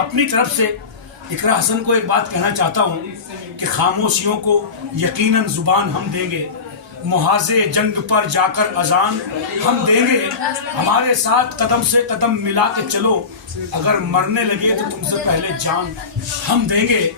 अपनी तरफ से इकरा हसन को एक बात कहना चाहता हूँ कि खामोशियों को यकीनन जुबान हम देंगे, मुहाजे जंग पर जाकर अजान हम देंगे, हमारे साथ कदम से कदम मिला के चलो, अगर मरने लगे तो तुमसे पहले जान हम देंगे।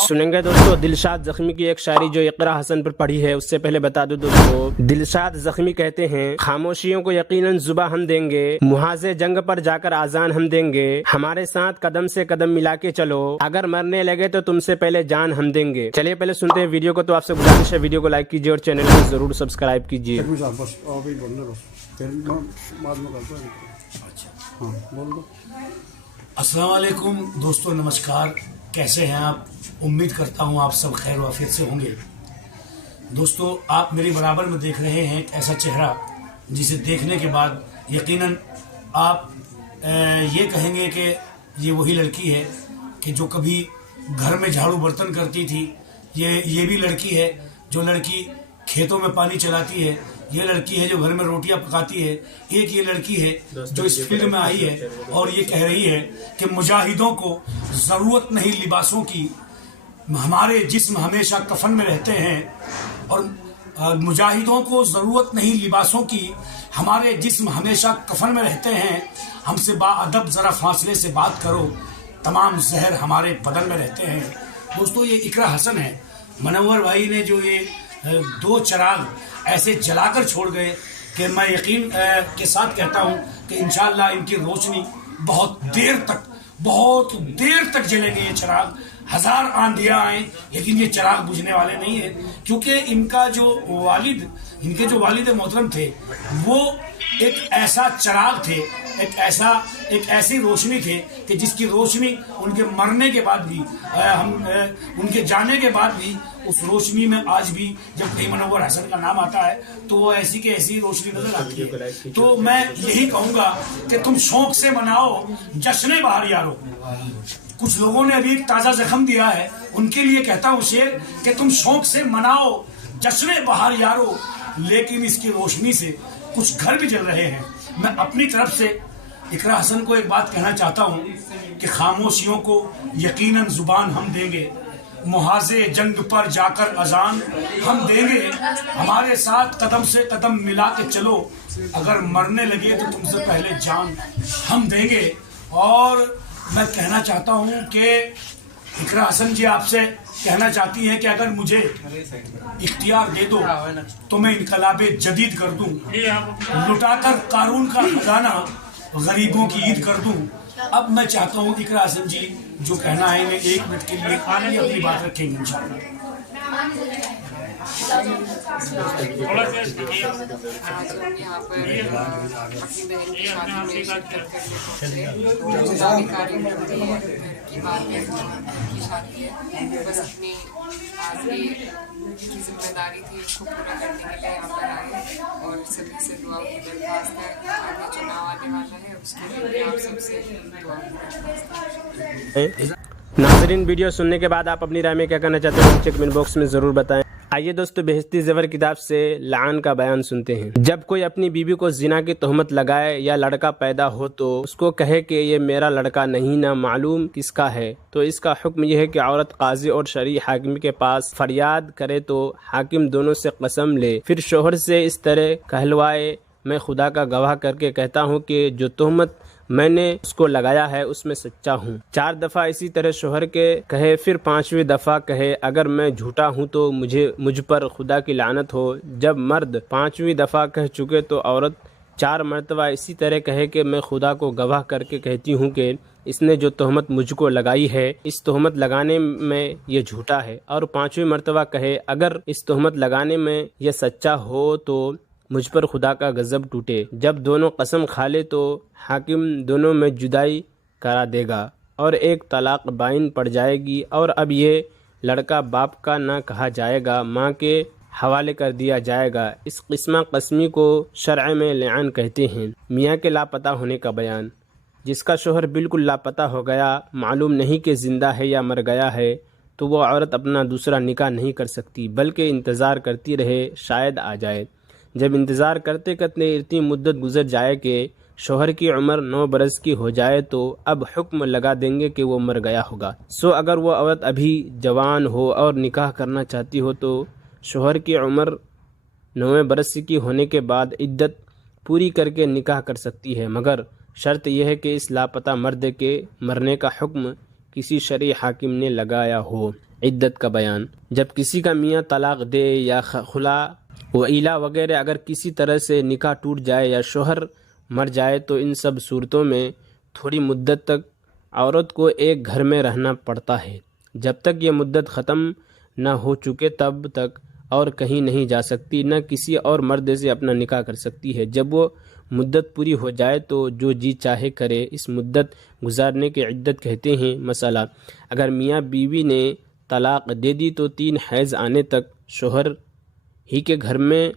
सुनेंगे दोस्तों दिलशाद ज़ख्मी की एक शायरी जो इकरा हसन पर पढ़ी है। उससे पहले बता दूं दोस्तों, दिलशाद ज़ख्मी कहते हैं, खामोशियों को यकीनन जुबा हम देंगे, मुहाजे जंग पर जाकर आजान हम देंगे, हमारे साथ कदम से कदम मिला के चलो, अगर मरने लगे तो तुमसे पहले जान हम देंगे। चलिए पहले सुनते हैं वीडियो को। तो आपसे गुजारिश है वीडियो को लाइक कीजिए और चैनल को जरूर सब्सक्राइब कीजिए। अस्सलाम वालेकुम दोस्तों, नमस्कार, कैसे हैं आप? उम्मीद करता हूं आप सब खैर वाफियत से होंगे। दोस्तों, आप मेरे बराबर में देख रहे हैं एक ऐसा चेहरा जिसे देखने के बाद यकीनन आप ये कहेंगे कि ये वही लड़की है कि जो कभी घर में झाड़ू बर्तन करती थी। ये भी लड़की है जो लड़की खेतों में पानी चलाती है। ये लड़की है जो घर में रोटियां पकाती है। एक ये लड़की है जो इस फील्ड में आई है और ये कह रही है कि मुजाहिदों को जरूरत नहीं लिबासों की, हमारे जिस्म हमेशा कफन में रहते हैं। और मुजाहिदों को जरूरत नहीं लिबासों की, हमारे जिस्म हमेशा कफन में रहते हैं। हमसे बाअदब जरा फासले से बात करो, तमाम जहर हमारे बदन में रहते हैं। दोस्तों, ये इकरा हसन है। मनव्वर भाई ने जो ये 2 चिराग ऐसे जलाकर छोड़ गए कि मैं यकीन के साथ कहता हूं कि इंशाअल्लाह इनकी रोशनी बहुत देर तक जलेंगे ये चिराग। 1000 आंधियां आए लेकिन ये चिराग बुझने वाले नहीं है, क्योंकि इनके जो वालिद मोहतरम थे वो एक ऐसा चिराग थे, एक ऐसी रोशनी थे कि जिसकी रोशनी उनके मरने के बाद भी, उनके जाने के बाद भी, उस रोशनी में आज भी जब कहीं मनव्वर हसन का नाम आता है तो वो ऐसी की ऐसी रोशनी नजर आती है। तो मैं यही कहूंगा कि तुम शौक से मनाओ जश्न बहार यारो। कुछ लोगों ने अभी ताजा जख्म दिया है, उनके लिए कहता हूँ शेर कि तुम शौक से मनाओ जश्न बहार यारो, लेकिन इसकी रोशनी से कुछ घर भी जल रहे हैं। मैं अपनी तरफ से इकरा हसन को एक बात कहना चाहता हूँ कि खामोशियों को यकीनन जुबान हम देंगे, मुहाजे जंग पर जाकर अजान हम देंगे, हमारे साथ कदम से कदम मिला के चलो, अगर मरने लगे तो तुमसे पहले जान हम देंगे। और मैं कहना चाहता हूँ कि इकरा हसन जी आपसे कहना चाहती हैं कि अगर मुझे इख्तियार दे दो तो मैं इनकलाबे जदीद कर दूं, लुटाकर कारून का खजाना गरीबों की ईद कर दूं। अब मैं चाहता हूँ इकरा हसन जी जो कहना है मैं 1 मिनट के लिए अपनी बात रखेंगे इंशाअल्लाह। थोड़ा सा आज हम यहाँ पर अपनी बहन की शादी में शिरकत करने पहुंचे। जो भी कार्य होती है की बात है, की शादी है, बस अपनी आगे की जिम्मेदारी थी उसको पूरा करने के लिए यहाँ पर आए और सभी से दुआ की दरख्वास्त है। आगे चुनाव आने वाला है, उसके लिए आप सबसे दुआ की दरख्वास्त है। नाज़रीन, वीडियो सुनने के बाद आप अपनी राय में क्या कहना चाहते हैं नीचे कमेंट बॉक्स में ज़रूर बताएं। आइए दोस्तों, बेहस्ती ज़बर किताब से लान का बयान सुनते हैं। जब कोई अपनी बीवी को जिना की तोहमत लगाए या लड़का पैदा हो तो उसको कहे कि ये मेरा लड़का नहीं, ना मालूम किसका है, तो इसका हुक्म यह है कि औरत काजी और शरई हाकिम के पास फरियाद करे तो हाकिम दोनों से कसम ले, फिर शोहर से इस तरह कहलवाए, मैं खुदा का गवाह करके कहता हूँ कि जो तोहमत मैंने उसको लगाया है उसमें सच्चा हूँ। 4 दफा इसी तरह शोहर के कहे, फिर 5वीं दफा कहे अगर मैं झूठा हूँ तो मुझ पर खुदा की लानत हो। जब मर्द 5वीं दफा कह चुके तो औरत 4 मरतबा इसी तरह कहे कि मैं खुदा को गवाह करके कहती हूँ कि इसने जो तोहमत मुझको लगाई है इस तोहमत लगाने में ये झूठा है। और 5वीं मरतबा कहे अगर इस तोहमत लगाने में यह सच्चा हो तो मुझ पर खुदा का गजब टूटे। जब दोनों कसम खा ले तो हाकिम दोनों में जुदाई करा देगा और एक तलाक बाइन पड़ जाएगी और अब ये लड़का बाप का ना कहा जाएगा, माँ के हवाले कर दिया जाएगा। इस किस्मा कस्मी को शरअ में लिआन कहते हैं। मियाँ के लापता होने का बयान। जिसका शोहर बिल्कुल लापता हो गया, मालूम नहीं कि ज़िंदा है या मर गया है, तो वो औरत अपना दूसरा निकाह नहीं कर सकती बल्कि इंतज़ार करती रहे शायद आ जाए। जब इंतज़ार करते करते इतनी मुद्दत गुजर जाए कि شوہر کی عمر 9 برس کی ہو جائے تو اب حکم لگا دیں گے کہ وہ مر گیا ہوگا۔ اگر وہ عورت ابھی جوان ہو اور نکاح کرنا چاہتی ہو تو شوہر کی عمر 9 برس کی ہونے کے بعد عدت پوری کر کے نکاح کر سکتی ہے، مگر شرط یہ ہے کہ اس لاپتہ مرد کے مرنے کا حکم کسی شرعی حاکم نے لگایا ہو۔ عدت کا بیان: جب کسی کا میاں طلاق دے یا خلا و ایلا وغیرہ اگر کسی طرح سے نکاح ٹوٹ جائے یا شوہر مر جائے تو ان سب صورتوں میں تھوڑی مدت تک عورت کو ایک گھر میں رہنا پڑتا ہے، جب تک یہ مدت ختم نہ ہو چکے تب تک اور کہیں نہیں جا سکتی، نہ کسی اور مرد سے اپنا نکاح کر سکتی ہے۔ جب وہ مدت پوری ہو جائے تو جو جی چاہے کرے، اس مدت گزارنے کی عدت کہتے ہیں۔ مسئلہ: اگر میاں بیوی نے طلاق دے دی تو 3 حیض آنے تک شوہر ہی کے گھر میں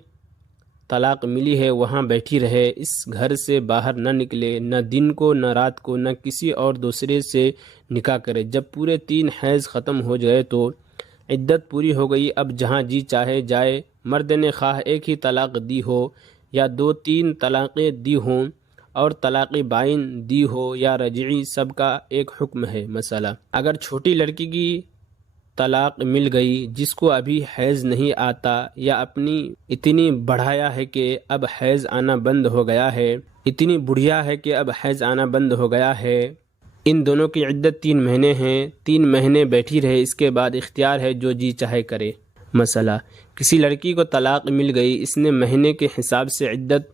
طلاق ملی ہے وہاں بیٹھی رہے، اس گھر سے باہر نہ نکلے، نہ دن کو نہ رات کو، نہ کسی اور دوسرے سے نکاح کرے۔ جب پورے 3 حیض ختم ہو گئے تو عدت پوری ہو گئی، اب جہاں جی چاہے جائے۔ مرد نے خواہ ایک ہی طلاق دی ہو یا 2-3 طلاقیں دی ہوں اور طلاق بائن دی ہو یا رجعی، سب کا ایک حکم ہے۔ مسئلہ: اگر چھوٹی لڑکی کی طلاق مل گئی جس کو ابھی حیض نہیں آتا یا اپنی اتنی بڑھایا ہے کہ اب حیض آنا بند ہو گیا ہے، اتنی بڑھیا ہے کہ اب حیض آنا بند ہو گیا ہے، ان دونوں کی عدت 3 مہینے ہیں، 3 مہینے بیٹھی رہے، اس کے بعد اختیار ہے جو جی چاہے کرے۔ مسئلہ: کسی لڑکی کو طلاق مل گئی، اس نے مہینے کے حساب سے عدت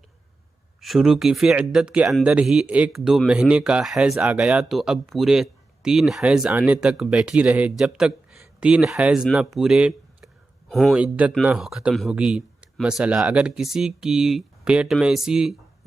شروع کی، پھر عدت کے اندر ہی 1-2 مہینے کا حیض آ گیا تو اب پورے 3 حیض آنے تک بیٹھی رہے، جب تک 3 حیض نہ پورے ہوں عدت نہ ختم ہوگی۔ مسئلہ: اگر کسی کی پیٹ میں اسی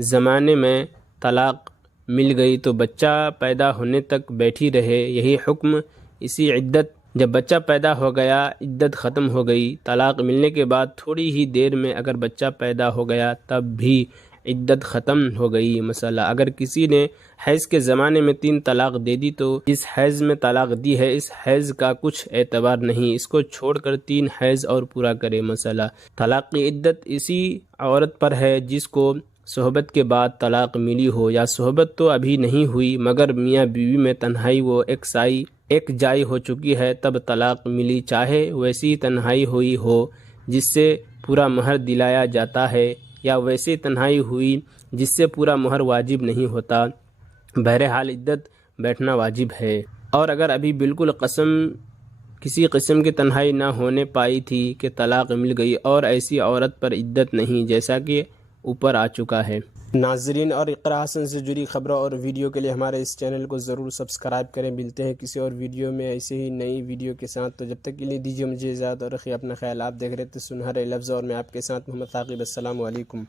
زمانے میں طلاق مل گئی تو بچہ پیدا ہونے تک بیٹھی رہے، یہی حکم اسی عدت۔ جب بچہ پیدا ہو گیا عدت ختم ہو گئی، طلاق ملنے کے بعد تھوڑی ہی دیر میں اگر بچہ پیدا ہو گیا تب بھی عدت ختم ہو گئی۔ مسئلہ: اگر کسی نے حیض کے زمانے میں 3 طلاق دے دی تو جس حیض میں طلاق دی ہے اس حیض کا کچھ اعتبار نہیں، اس کو چھوڑ کر 3 حیض اور پورا کرے۔ مسئلہ: طلاق کی عدت اسی عورت پر ہے جس کو صحبت کے بعد طلاق ملی ہو، یا صحبت تو ابھی نہیں ہوئی مگر میاں بیوی میں تنہائی وہ ایک جائی ہو چکی ہے تب طلاق ملی، چاہے ویسی تنہائی ہوئی ہو جس سے پورا مہر دلایا جاتا ہے یا ویسی تنہائی ہوئی جس سے پورا مہر واجب نہیں ہوتا، بہرحال عدت بیٹھنا واجب ہے۔ اور اگر ابھی بالکل کسی قسم کی تنہائی نہ ہونے پائی تھی کہ طلاق مل گئی، اور ایسی عورت پر عدت نہیں، جیسا کہ اوپر آ چکا ہے۔ ناظرین، اور اقرا حسن سے جڑی خبروں اور ویڈیو کے لیے ہمارے اس چینل کو ضرور سبسکرائب کریں۔ ملتے ہیں کسی اور ویڈیو میں ایسے ہی نئی ویڈیو کے ساتھ، تو جب تک کے لیے دیجیے مجھے اجازت اور رکھیے اپنا خیال۔ آپ دیکھ رہے تھے سنہرے لفظ اور میں آپ کے ساتھ محمد ثاقب۔ السلام علیکم۔